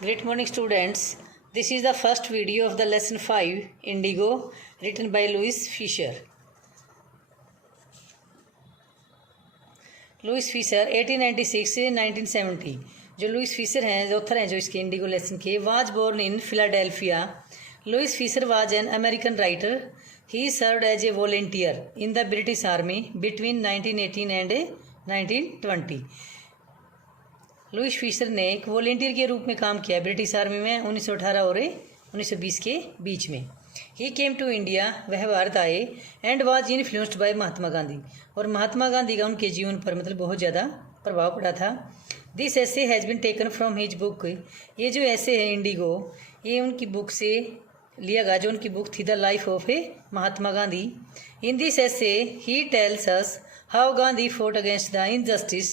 Great morning, students. This is the first video of the lesson 5, Indigo, written by Louis Fisher. Louis Fisher 1896 से 1970 जो Louis Fisher हैं, जो author हैं जो इसके इंडिगो लेसन के, was born in Philadelphia. Louis Fisher was an American writer. He served as a volunteer in the British army between 1918 and 1920. Louis Fisher ने एक वॉलंटियर के रूप में काम किया ब्रिटिश आर्मी में 1918 और 1920 के बीच में. ही केम टू इंडिया, वह भारत आए. And was influenced by Mahatma Gandhi, और महात्मा गांधी का उनके जीवन पर मतलब बहुत ज़्यादा प्रभाव पड़ा था. दिस ऐसे has been taken from his book. ये जो ऐसे है इंडिगो, ये उनकी बुक से लिया गया, जो उनकी बुक थी the life of a Mahatma Gandhi. In this essay he tells us how Gandhi fought against the injustice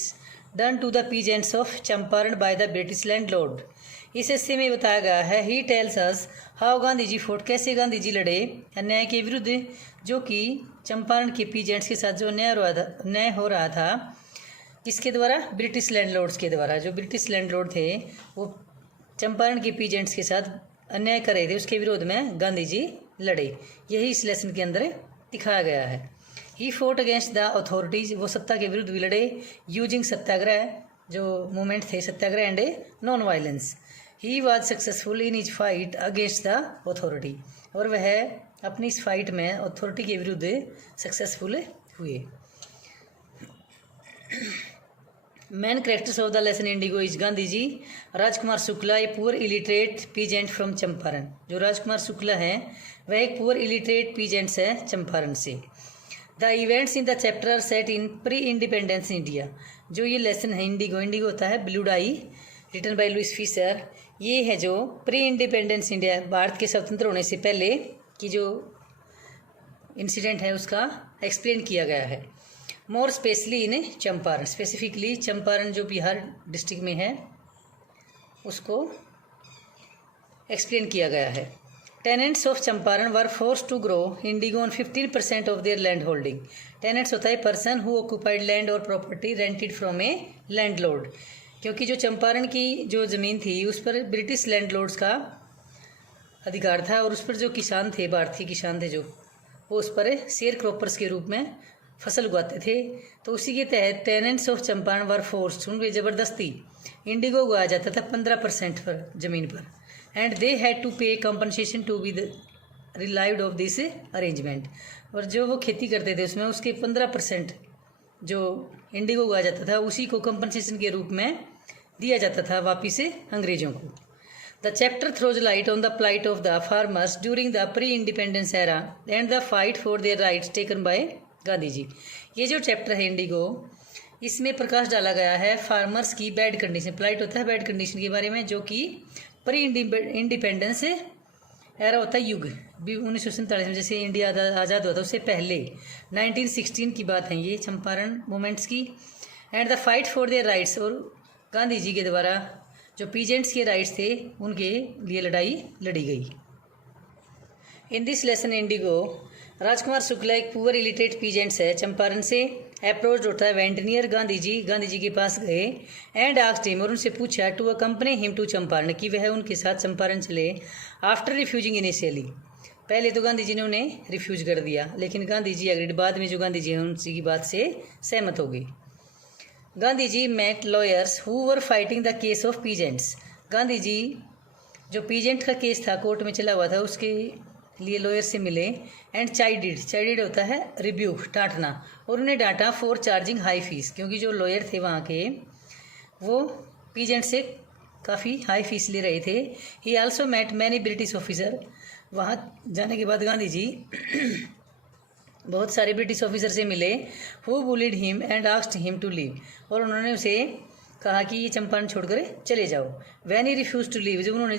done to the peasants of Champaran by the British landlord. इस हिस्से में बताया गया है he tells us how Gandhi ji fought, कैसे गांधी जी लड़े अन्याय के विरुद्ध, जो कि चंपारण के पीजेंट्स के साथ जो अन्याय हो रहा था. किसके द्वारा? ब्रिटिश लैंडलॉर्ड्स के द्वारा. जो ब्रिटिश लैंडलॉर्ड थे वो चंपारण के पीजेंट्स के साथ अन्याय कर रहे थे, उसके विरोध में गांधी जी लड़े. यही इस लेसन के अंदर दिखाया गया है. He fought against the authorities, वो सत्ता के विरुद्ध भी लड़े. यूजिंग सत्याग्रह, जो मूवमेंट थे satyagraha and non violence. He was successful in his fight against the authority, और वह अपनी इस फाइट में अथॉरिटी के विरुद्ध सक्सेसफुल हुए. Main characters of the lesson Indigo is Gandhi ji. Rajkumar Shukla, a poor illiterate peasant from Champaran. जो राजकुमार शुक्ला हैं वह एक पुअर इलिटरेट पीजेंट्स है चंपारण से. The events in the chapter are set in pre independence India. जो ये लेसन है इंडिगो, इंडिगो होता है blue dye, written by Louis Fisher. ये है जो प्री इंडिपेंडेंस इंडिया, भारत के स्वतंत्र होने से पहले की जो इंसिडेंट है उसका एक्सप्लेन किया गया है. More specially in Champaran, specifically Champaran जो बिहार डिस्ट्रिक्ट में है उसको एक्सप्लेन किया गया है. Tenants of Champaran were forced to grow indigo on 15% of their land holding. Tenants होता है पर्सन हु ऑक्यूपाइड लैंड और property rented from a landlord. क्योंकि जो चंपारण की जो ज़मीन थी उस पर ब्रिटिश लैंडलॉर्ड्स का अधिकार था, और उस पर जो किसान थे, भारतीय किसान थे जो, वो उस पर शेयर क्रॉपर्स के रूप में फसल उगाते थे. तो उसी के तहत tenants of Champaran were force, उनकी ज़बरदस्ती इंडिगो उगाया जाता था 15% पर ज़मीन पर. And they had to pay compensation to be relieved of this arrangement. और जो वो खेती करते थे उसमें उसके 15% जो इंडिगो उगाया जाता था उसी को कंपनसेशन के रूप में दिया जाता था वापिस अंग्रेजों को. The chapter throws light on the plight of the farmers during the pre independence era and the fight for their rights taken by Gandhi ji. ये जो चैप्टर है इंडिगो, इसमें प्रकाश डाला गया है फार्मर्स की बैड कंडीशन, प्लाइट होता है बैड कंडीशन के बारे में, जो कि प्री इंडिपेंडेंस एरा होता है युग 1947 में, जैसे इंडिया आज़ाद हुआ था उससे पहले 1916 की बात है ये चंपारण मोमेंट्स की. And the fight for their rights, और गांधी जी के द्वारा जो पीजेंट्स के राइट्स थे उनके लिए लड़ाई लड़ी गई. In this lesson Indigo, Rajkumar Shukla एक पुअर इलिटरेट पीजेंट्स है चंपारण से. अप्रोच होता है वेंटनियर, गांधी जी के पास गए. एंड आस्क्ड हिम, और उनसे पूछा to accompany him to Champaran, कि वह उनके साथ चंपारण चले. आफ्टर रिफ्यूजिंग इनिशियली, पहले तो गांधी जी ने उन्हें रिफ्यूज कर दिया, लेकिन गांधी जी अग्रीड, बाद में जो गांधी जी हैं उनकी की बात से सहमत हो गई. Gandhi ji met lawyers who were fighting the case of peasants. Gandhi ji जो पीजेंट का केस था कोर्ट में चला हुआ था उसके लिए लॉयर से मिले. एंड चाइडिड होता है रिब्यूक, डांटना, और उन्हें डांटा फॉर चार्जिंग हाई फीस, क्योंकि जो लॉयर थे वहाँ के वो पीजेंट से काफ़ी हाई फीस ले रहे थे. He also met many British officer. वहाँ जाने के बाद गांधी जी बहुत सारे ब्रिटिश ऑफिसर से मिले. Who bullied him and asked him to leave, और उन्होंने उसे कहा कि ये चंपारण छोड़कर चले जाओ. When he refuse to leave, जब उन्होंने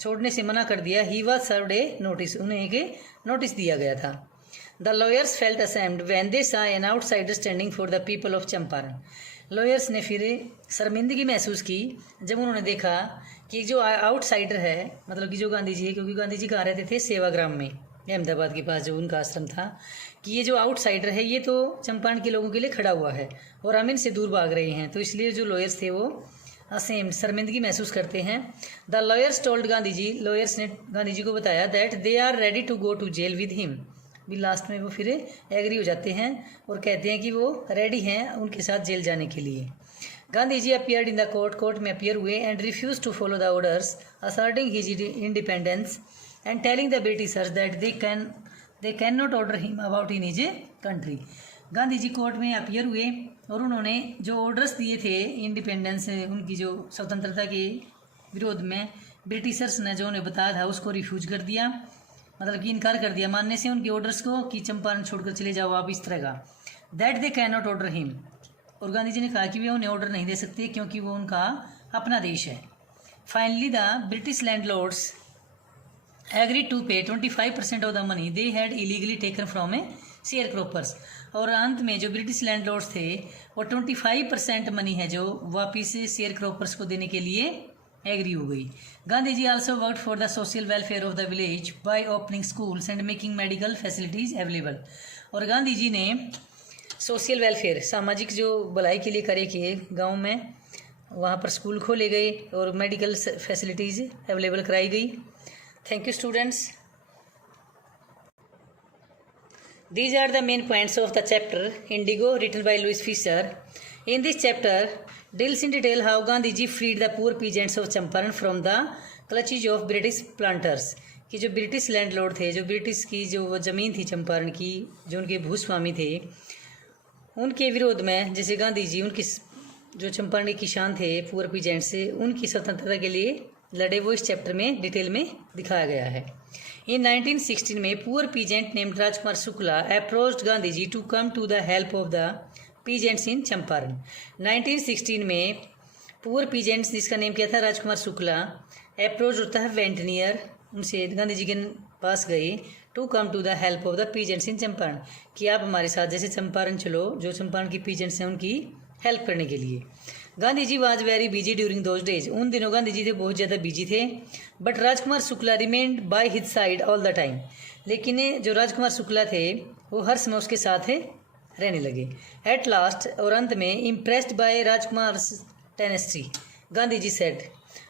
छोड़ने से मना कर दिया, he was served a notice, उन्हें एक नोटिस दिया गया था. The lawyers felt ashamed when they saw an outsider standing for the people of Champaran. Lawyers ने फिर शर्मिंदगी महसूस की जब उन्होंने देखा कि जो आउटसाइडर है, मतलब कि जो गांधी जी है, क्योंकि गांधी जी कहाँ रहते थे, सेवाग्राम में, अहमदाबाद के पास जो उनका आश्रम था, कि ये जो आउटसाइडर है ये तो चंपारण के लोगों के लिए खड़ा हुआ है और हम इनसे दूर भाग रहे हैं. तो इसलिए जो लॉयर्स थे वो असेम्ड शर्मिंदगी महसूस करते हैं। The lawyers told Gandhi ji, lawyers ने गांधी जी को बताया that they are ready to go to jail with him. भी लास्ट में वो फिर एग्री हो जाते हैं और कहते हैं कि वो रेडी हैं उनके साथ जेल जाने के लिए। Gandhi ji appeared in the court, court में अपीयर हुए and refuse to follow the orders asserting his independence and telling the Britishers that they can not order him about in his country. Gandhi ji court में appear हुए और उन्होंने जो orders दिए थे independence, उनकी जो स्वतंत्रता के विरोध में ब्रिटिशर्स ने जो उन्हें बताया था उसको रिफ्यूज कर दिया, मतलब कि इनकार कर दिया मानने से उनके ऑर्डर्स को कि चंपारण छोड़कर चले जाओ आप, इस तरह का। That they can not order him, और गांधी जी ने कहा कि वे उन्हें ऑर्डर नहीं दे सकते क्योंकि वो उनका अपना देश है। Finally the British landlords agree to pay 25% of the money they had illegally taken from a share croppers, और अंत में जो ब्रिटिश लैंडलॉर्ड्स थे वो 25% मनी है जो वापिस शेयर क्रॉपर्स को देने के लिए एग्री हो गई। Gandhi ji also worked for the social welfare of the village by opening schools and making medical facilities available, और गांधी जी ने सोशल वेलफेयर, सामाजिक जो भलाई के लिए कार्य किए गाँव में, वहाँ पर स्कूल खोले गए और मेडिकल फैसिलिटीज़ अवेलेबल कराई गई। Thank you students. These are the main points of the chapter Indigo, written by Louis Fisher. In this chapter, deals in detail how Gandhi freed the poor peasants of Champaran from the clutches of British planters. कि जो British landlord थे, जो British की जो ज़मीन थी चंपारण की, जो उनके भूस्वामी थे, उनके विरोध में जैसे गांधी जी उनकी जो चंपारण के किसान थे पुअर पीजेंट से, उनकी स्वतंत्रता के लिए लड़े, वो इस चैप्टर में डिटेल में दिखाया गया है। इन 1916 में poor peasant named Rajkumar Shukla approached Gandhi ji to come to the help of the peasants in Champaran. 1916 में पुअर पीजेंट्स, जिसका नेम क्या था राजकुमार शुक्ला, अप्रोच होता है वेंट नियर, उनसे गांधी जी के पास गए to come to the help of the peasants in Champaran, कि आप हमारे साथ जैसे चंपारण चलो, जो चंपारण की पीजेंट्स हैं उनकी हेल्प करने के लिए। Gandhi ji was very busy during those days, उन दिनों गांधी जी थे बहुत ज़्यादा बिजी थे। But Rajkumar Shukla remained by his side all the time, लेकिन जो राजकुमार शुक्ला थे वो हर समय उसके साथ रहने लगे। एट लास्ट, और अंत में, impressed by Rajkumar tenacity, Gandhi ji said,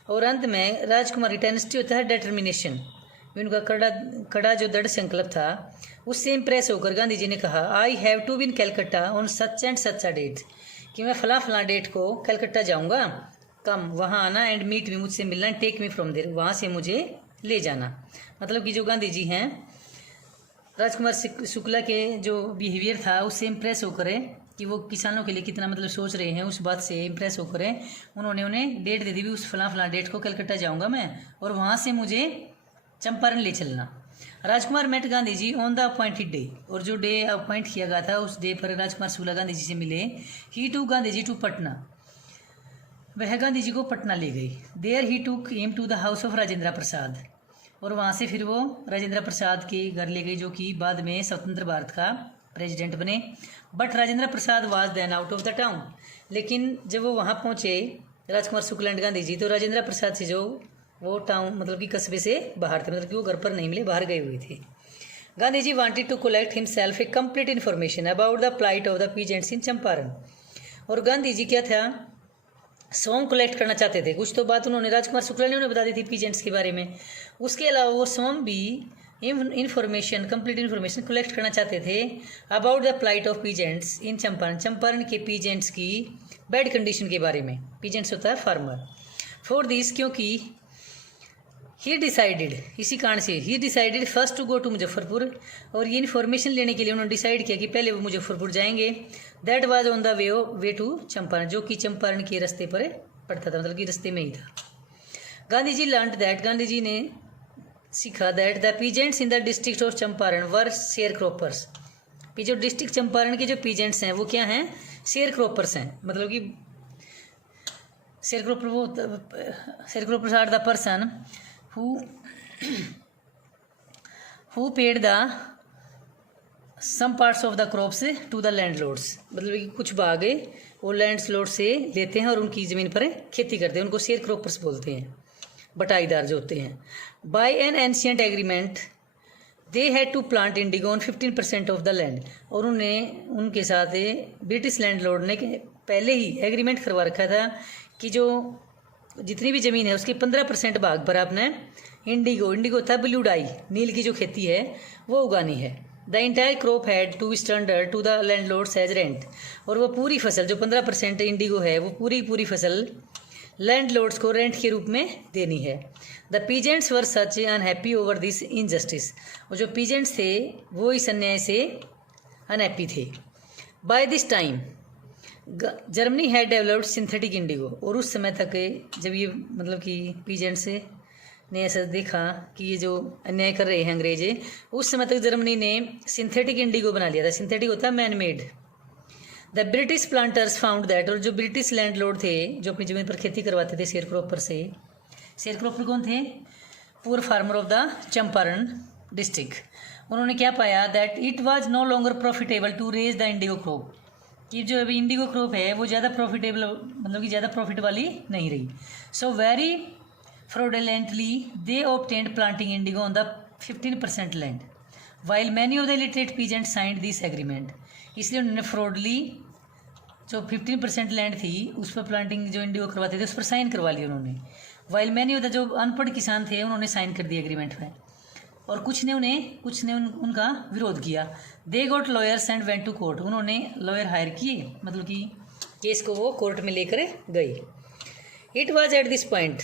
और अंत में राजकुमार की टेनेस्टी होता है डिटर्मिनेशन, उनका कड़ा जो दृढ़ संकल्प था, उससे इम्प्रेस होकर गांधी जी ने कहा I have to be in Calcutta on such and such a date, कि मैं फला डेट को कलकत्ता जाऊंगा, कम वहाँ आना एंड मीट भी, मुझसे मिलना, टेक मी फ्रॉम देयर, वहाँ से मुझे ले जाना। मतलब कि जो गांधी जी हैं राजकुमार शुक्ला के जो बिहेवियर था उससे इम्प्रेस होकर कि वो किसानों के लिए कितना मतलब सोच रहे हैं, उस बात से इम्प्रेस होकर उन्होंने उन्हें डेट दे दी भी, उस फला डेट को कलकत्ता जाऊँगा मैं और वहाँ से मुझे चंपारण ले चलना। Rajkumar met Gandhi ji on the appointed day, और जो डे अपॉइंट किया गया था उस डे पर राजकुमार शुक्ला गांधी जी से मिले। He to Gandhi ji to Patna, वह गांधी जी को पटना ले गई। There he took him to the house of Rajendra Prasad, और वहाँ से फिर वो राजेंद्र प्रसाद के घर ले गई, जो कि बाद में स्वतंत्र भारत का प्रेसिडेंट बने। But Rajendra Prasad was then out of the town, लेकिन जब वो वहाँ पहुँचे राजकुमार शुक्ला एंड गांधी जी, तो राजेंद्र प्रसाद से जो वो टाउन मतलब कि कस्बे से बाहर थे, मतलब कि वो घर पर नहीं मिले, बाहर गए हुए थे। Gandhi ji wanted to collect himself a complete information about the plight of the peasants in Champaran, और गांधी जी क्या था, सॉन्ग कलेक्ट करना चाहते थे। कुछ तो बात उन्होंने राजकुमार शुक्ला ने उन्हें बता दी थी पीजेंट्स के बारे में, उसके अलावा वो सॉन्ग भी इन्फॉर्मेशन, कंप्लीट इन्फॉर्मेशन कलेक्ट करना चाहते थे about the plight of peasants in Champaran, Champaran के पीजेंट्स की बैड कंडीशन के बारे में। पीजेंट्स होता है फार्मर। फॉर दिस, क्योंकि ही डिसाइडेड, इसी कारण से ही decided first to go to Muzaffarpur, और ये इन्फॉर्मेशन लेने के लिए उन्होंने डिसाइड किया कि पहले वो मुजफ्फरपुर जाएंगे। That was on the way to Champaran, जो कि चंपारण के रास्ते पर पड़ता था, मतलब कि रास्ते में ही था। गांधी जी लर्नड दैट, गांधी जी ने सीखा that the peasants in the district of Champaran were share croppers, कि जो डिस्ट्रिक्ट चंपारण के जो पीजेंट्स हैं वो क्या हैं, शेयर क्रॉपर्स हैं। मतलब कि share croppers are the person who paid the some parts of the crops to the landlords, मतलब कि कुछ भाग वो लैंडलॉर्ड से लेते हैं और उनकी ज़मीन पर खेती करते हैं, उनको शेयर क्रॉपर्स बोलते हैं, बटाईदार जो होते हैं। By an ancient agreement they had to plant indigo on 15% of the land, और उनके साथ ब्रिटिश लैंडलॉर्ड ने पहले ही एग्रीमेंट करवा रखा था कि जो जितनी भी ज़मीन है उसके 15% भाग पर आपने इंडिगो होता है ब्लू डाई, नील की जो खेती है वो उगानी है। The entire crop had to be standard to the landlords as rent, और वो पूरी फसल जो 15% इंडिगो है वो पूरी फसल लैंडलॉर्ड्स को रेंट के रूप में देनी है। The peasants were such unhappy over this injustice, और जो पीजेंट्स थे वो इस अन्याय से अनहैप्पी थे। By this time Germany had developed synthetic indigo, और उस समय तक जब ये मतलब कि पीजेंट्स ने ऐसा देखा कि ये जो अन्याय कर रहे हैं अंग्रेज, उस समय तक जर्मनी ने सिंथेटिक इंडिगो बना लिया था। सिंथेटिक होता है man made. The British planters found that, और जो ब्रिटिश लैंडलॉर्ड थे जो अपनी जमीन पर खेती करवाते थे शेयरक्रॉपर से, शेयरक्रॉपर कौन थे? Poor farmer of the Champaran district, उन्होंने क्या पाया? That it was no longer profitable to raise the indigo crop, कि जो अभी इंडिगो क्रॉप है वो ज़्यादा प्रॉफिटेबल मतलब कि ज़्यादा प्रॉफिट वाली नहीं रही। So very fraudulently they obtained planting indigo on the 15% land while many of the illiterate peasants signed this agreement, इसलिए उन्होंने फ्रॉडली जो 15% लैंड थी उस पर प्लांटिंग जो इंडिगो करवाते थे उस पर साइन करवा लिया उन्होंने। वाइल मैनी ऑफ द जो अनपढ़ किसान थे उन्होंने साइन कर दिया एग्रीमेंट में, और कुछ ने उनका विरोध किया। They got lawyers and went to court, उन्होंने लॉयर हायर किए, मतलब कि केस को वो कोर्ट में लेकर गए। It was at this point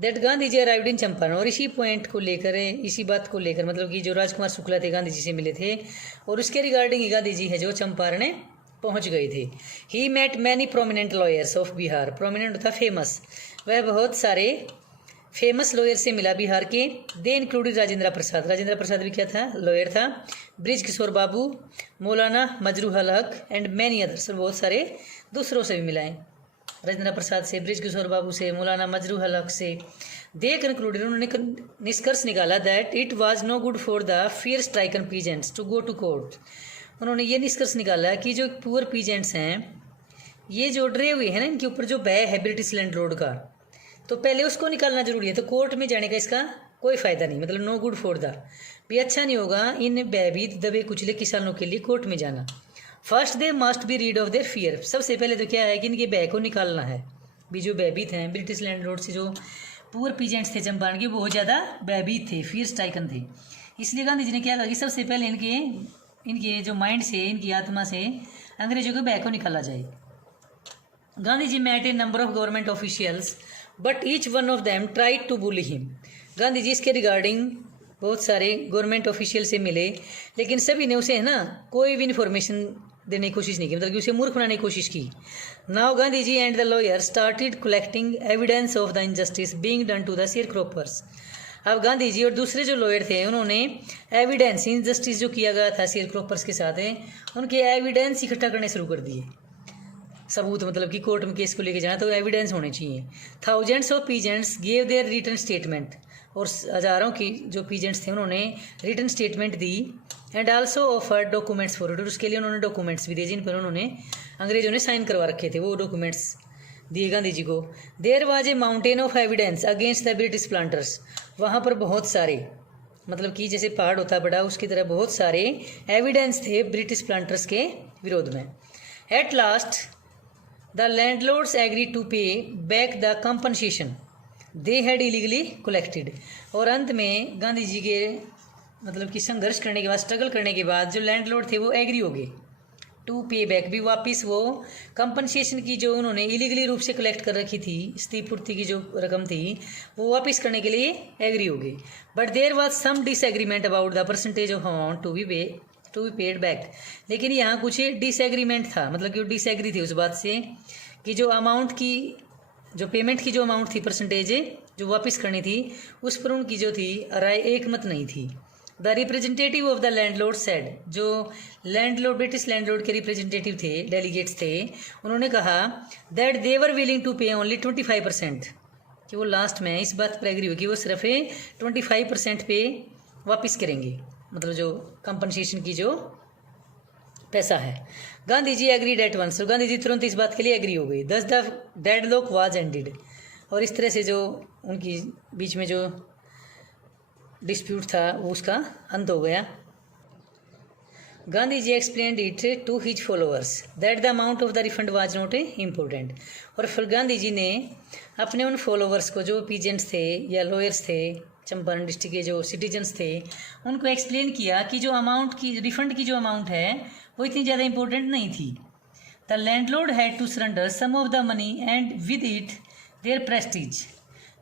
that Gandhi ji arrived in Champaran, और इसी पॉइंट को लेकर इसी बात को लेकर मतलब कि जो राजकुमार शुक्ला थे गांधी जी से मिले थे और उसके रिगार्डिंग ही गांधी जी है जो चंपारण पहुंच गए थे। He met many prominent lawyers of Bihar, prominent था फेमस, वह बहुत सारे फेमस लॉयर से मिला बिहार के। दे इंक्लूडेड राजेंद्र प्रसाद, राजेंद्र प्रसाद भी क्या था? लॉयर था। ब्रिज किशोर बाबू, मौलाना मजरूहल हक एंड मैनी अदर्स, बहुत सारे दूसरों से भी मिलाए, राजेंद्र प्रसाद से, ब्रिज किशोर बाबू से, मौलाना मजरूहल हक से। दे कंक्लूडेड, उन्होंने निष्कर्ष निकाला that it was no good for the fear stricken peasants to go to court, उन्होंने ये निष्कर्ष निकाला कि जो पुअर पीजेंट्स हैं ये जो डरे हुए हैं ना, इनके ऊपर जो भय है ब्रिटिश लैंडलॉर्ड का, तो पहले उसको निकालना जरूरी है। तो कोर्ट में जाने का इसका कोई फ़ायदा नहीं, मतलब नो गुड फॉर द, भी अच्छा नहीं होगा इन भयभीत दबे कुचले किसानों के लिए कोर्ट में जाना। First they must be read of their fear, सबसे पहले तो क्या है कि इनके भय को निकालना है। भी जो भयभीत हैं ब्रिटिश लैंडलॉर्ड से, जो पुअर पीजेंट्स थे चंपारण के, बहुत ज़्यादा भयभीत थे, फियर स्ट्राइकन थे। इसलिए गांधी जी ने क्या कहा कि सबसे पहले इनके जो माइंड से, इनकी आत्मा से अंग्रेजों के भय को निकाला जाए। Gandhi ji met a number of government officials but each one of them tried to bully him, Gandhi ji इसके रिगार्डिंग बहुत सारे गवर्नमेंट ऑफिशियल से मिले, लेकिन सभी ने उसे है ना कोई भी इन्फॉर्मेशन देने की कोशिश नहीं की, मतलब कि उसे मूर्ख बनाने की कोशिश की। Now Gandhi ji and the lawyer started collecting evidence of the injustice being done to the share croppers. अब गांधी जी और दूसरे जो लॉयर थे उन्होंने एविडेंस, इनजस्टिस जो किया गया था शेयर क्रॉपर्स के साथ उनके एविडेंस इकट्ठा करने शुरू कर दिए। सबूत, मतलब कि कोर्ट में केस को लेके जाना तो एविडेंस होने चाहिए। Thousands of peasants gave their written statement, और हज़ारों की जो पीजेंट्स थे उन्होंने रिटन स्टेटमेंट दी। And also offer documents for it, और उसके लिए उन्होंने डॉक्यूमेंट्स भी दिए जिन पर उन्होंने अंग्रेजों ने साइन करवा रखे थे, वो डॉक्यूमेंट्स दिए गांधी जी को। There was a mountain of evidence against the British planters, वहाँ पर बहुत सारे, मतलब कि जैसे पहाड़ होता बड़ा उसकी तरह बहुत सारे एविडेंस थे ब्रिटिश प्लांटर्स के विरोध में। At last the landlords agree to pay back the compensation they had illegally collected, और अंत में गांधी जी के मतलब कि संघर्ष करने के बाद, स्ट्रगल करने के बाद जो लैंडलॉर्ड थे वो एग्री हो गए टू पे बैक, भी वापस वो कंपनसेशन की जो उन्होंने इलीगली रूप से कलेक्ट कर रखी थी, क्षतिपूर्ति की जो रकम थी वो वापस करने के लिए एग्री हो गए। But there was some disagreement about the percentage of amount to be paid back, लेकिन यहाँ कुछ डिसएग्रीमेंट था, मतलब कि वो डिसएग्री थी उस बात से कि जो अमाउंट की, जो पेमेंट की जो अमाउंट थी, परसेंटेज जो वापस करनी थी, उस पर उनकी जो थी राय एक मत नहीं थी। The representative of the landlord said, जो लैंडलॉर्ड ब्रिटिश लैंडलॉर्ड के रिप्रेजेंटेटिव थे, डेलीगेट्स थे, उन्होंने कहा that they were willing to pay only 25%, कि वो लास्ट में इस बात पर एग्री हुई कि वो सिर्फ 25% पे वापस करेंगे, मतलब जो कंपनसेशन की जो पैसा है। Gandhi ji agreed eight once, तो गांधी जी तुरंत इस बात के लिए एग्री हो गई। दस द डेडलॉक वाज एंडेड, और इस तरह से जो उनकी बीच में जो डिस्प्यूट था वो उसका अंत हो गया। Gandhi ji explained it to his followers that the amount of the refund was not important. और फिर गांधी जी ने अपने उन फॉलोअर्स को, जो पीजेंट्स थे या लॉयर्स थे, चंपारण डिस्ट्रिक्ट के जो सिटीजन्स थे, उनको एक्सप्लेन किया कि जो अमाउंट की, रिफंड की जो अमाउंट है वो इतनी ज़्यादा इंपॉर्टेंट नहीं थी। The landlord had to surrender some of the money and with it their prestige.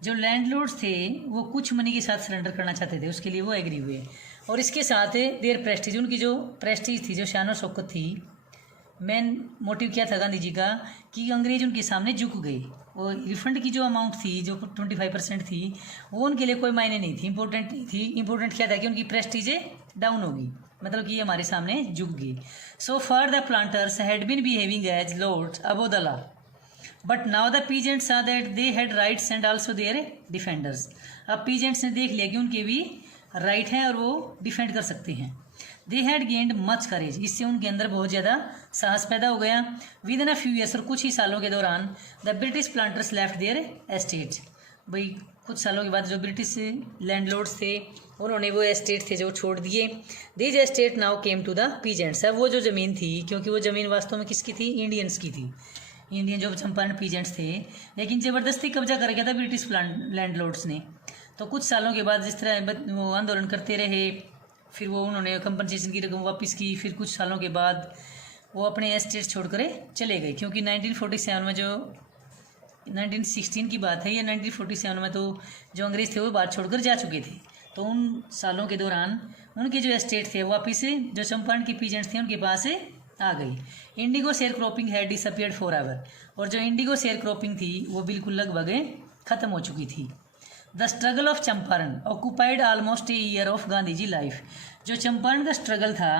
जो लैंडलॉर्ड्स थे वो कुछ मनी के साथ सरेंडर करना चाहते थे, उसके लिए वो एग्री हुए। और इसके साथ देयर प्रेस्टीज, उनकी जो प्रेस्टीज थी, जो शान और शौकत थी, मेन मोटिव क्या था गांधी जी का कि अंग्रेज उनके सामने झुक गए। और रिफंड की जो अमाउंट थी, जो 25% थी, वो उनके लिए कोई मायने नहीं थी, इंपॉर्टेंट थी। इंपॉर्टेंट क्या था कि उनकी प्रेस्टीज डाउन होगी, मतलब कि ये हमारे सामने झुक गई। So for the planters had been behaving as lords above the law, but now the peasants saw that they had rights and also their defenders. अब पीजेंट्स ने देख लिया कि उनके भी राइट है और वो डिफेंड कर सकते हैं। They had gained much courage, इससे उनके अंदर बहुत ज़्यादा साहस पैदा हो गया। Within a few years, और कुछ ही सालों के दौरान, the British planters left their estates. भाई कुछ सालों के बाद जो ब्रिटिश लैंडलॉर्ड्स थे उन्होंने वो एस्टेट थे जो छोड़ दिए। These estate now came to the peasants. अब वो जो ज़मीन थी, क्योंकि वो ज़मीन वास्तव में किसकी थी? इंडियंस की थी। इंडियन जो चंपारण पीजेंट्स थे, लेकिन ज़बरदस्ती कब्जा कर गया था ब्रिटिश लैंडलॉर्ड्स ने। तो कुछ सालों के बाद जिस तरह वो आंदोलन करते रहे, फिर वो उन्होंने कंपनसेशन की रकम वापस की। फिर कुछ सालों के बाद वो अपने एस्टेट छोड़कर चले गए, क्योंकि 1947 में, जो 1916 की बात है या 1947 में, तो जो अंग्रेज थे वो बात छोड़कर जा चुके थे। तो उन सालों के दौरान उनके जो एस्टेट थे वापिस जो चंपारण की पीजेंट्स थे उनके पास आ गई। Indigo share cropping had disappeared for ever, और जो इंडिगो शेयर क्रॉपिंग थी वो बिल्कुल लगभग ख़त्म हो चुकी थी। The struggle of Champaran occupied almost a year of Gandhi ji life. जो चंपारण का स्ट्रगल था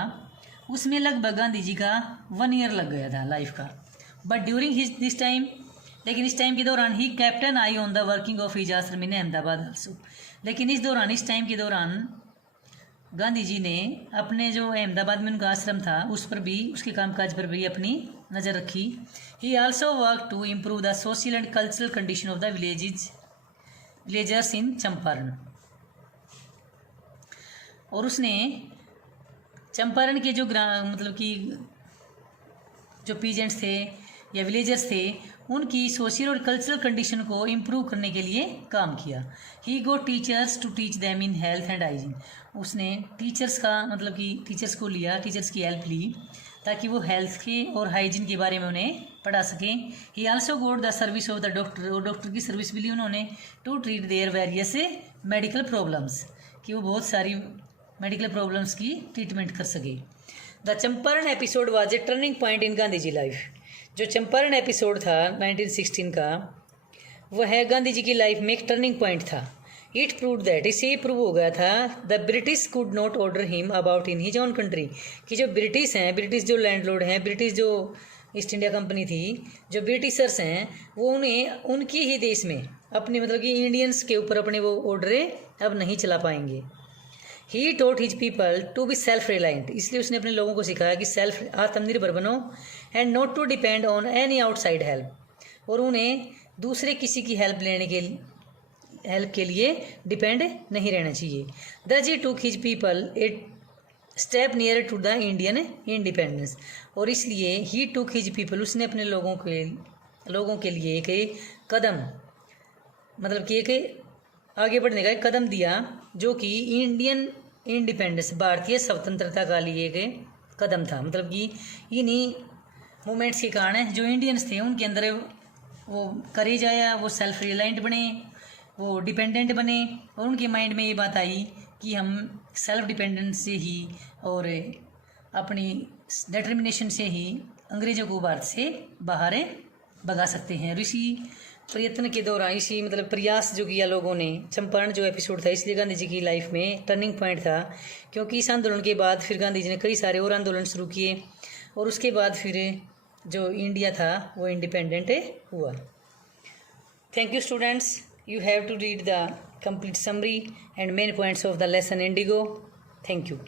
उसमें लगभग गांधी जी का 1 ईयर लग गया था लाइफ का। बट ड्यूरिंग दिस टाइम, लेकिन इस टाइम के दौरान he kept an eye on the working of his ashram in Ahmedabad also. लेकिन इस टाइम के दौरान गांधी जी ने अपने जो अहमदाबाद में उनका आश्रम था उस पर भी, उसके कामकाज पर भी अपनी नज़र रखी। He also work to improve the social and cultural condition of the villagers in Champaran. और उसने चंपारण के जो मतलब कि जो पीजेंट्स थे या विलेजर्स थे उनकी सोशल और कल्चरल कंडीशन को इम्प्रूव करने के लिए काम किया। He go teachers to teach them in health and hygiene. उसने टीचर्स का मतलब कि टीचर्स को लिया, टीचर्स की हेल्प ली ताकि वो हेल्थ के और हाइजीन के बारे में उन्हें पढ़ा सकें। He also got the service of the doctor, और डॉक्टर की सर्विस भी ली उन्होंने, to treat their various medical problems, कि वो बहुत सारी मेडिकल प्रॉब्लम्स की ट्रीटमेंट कर सके। The Champaran episode was a turning point in Gandhi ji life. जो चंपारण एपिसोड था 1916 का, वह है गांधी जी की लाइफ में एक टर्निंग पॉइंट था। इट प्रूव दैट, इससे ये प्रूव हो गया था, the British could not order him about in his own country, कि जो ब्रिटिश हैं, ब्रिटिश जो लैंडलॉर्ड हैं, ब्रिटिश जो ईस्ट इंडिया कंपनी थी, जो ब्रिटिशर्स हैं, वो उन्हें उनकी ही देश में अपने मतलब कि इंडियंस के ऊपर अपने वो ऑर्डर अब नहीं चला पाएंगे। He taught his people to be self reliant, इसलिए उसने अपने लोगों को सिखाया कि सेल्फ आत्मनिर्भर बनो, and not to depend on any outside help, और उन्हें दूसरे किसी की हेल्प के लिए डिपेंड नहीं रहना चाहिए। Thus he took his people a step near to the Indian independence, और इसलिए ही टूक हिज पीपल, उसने अपने लोगों के लिए एक कदम मतलब कि एक आगे बढ़ने का एक कदम दिया, जो कि इंडियन इंडिपेंडेंस, भारतीय स्वतंत्रता का लिए एक कदम था। मतलब कि इन्हीं मूवमेंट्स के कारण जो इंडियंस थे उनके अंदर वो करेज आया, वो सेल्फ रिलायंट बने, वो डिपेंडेंट बने, और उनके माइंड में ये बात आई कि हम सेल्फ डिपेंडेंस से ही और अपनी डिटर्मिनेशन से ही अंग्रेज़ों को भारत से बाहर भगा सकते हैं। और इसी प्रयत्न के दौरान, इसी मतलब प्रयास जो किया लोगों ने, चंपारण जो एपिसोड था इसलिए गांधी जी की लाइफ में टर्निंग पॉइंट था, क्योंकि इस आंदोलन के बाद फिर गांधी जी ने कई सारे और आंदोलन शुरू किए, और उसके बाद फिर जो इंडिया था वो इंडिपेंडेंट हुआ। Thank you students, you have to read the complete summary and main points of the lesson Indigo. Thank you.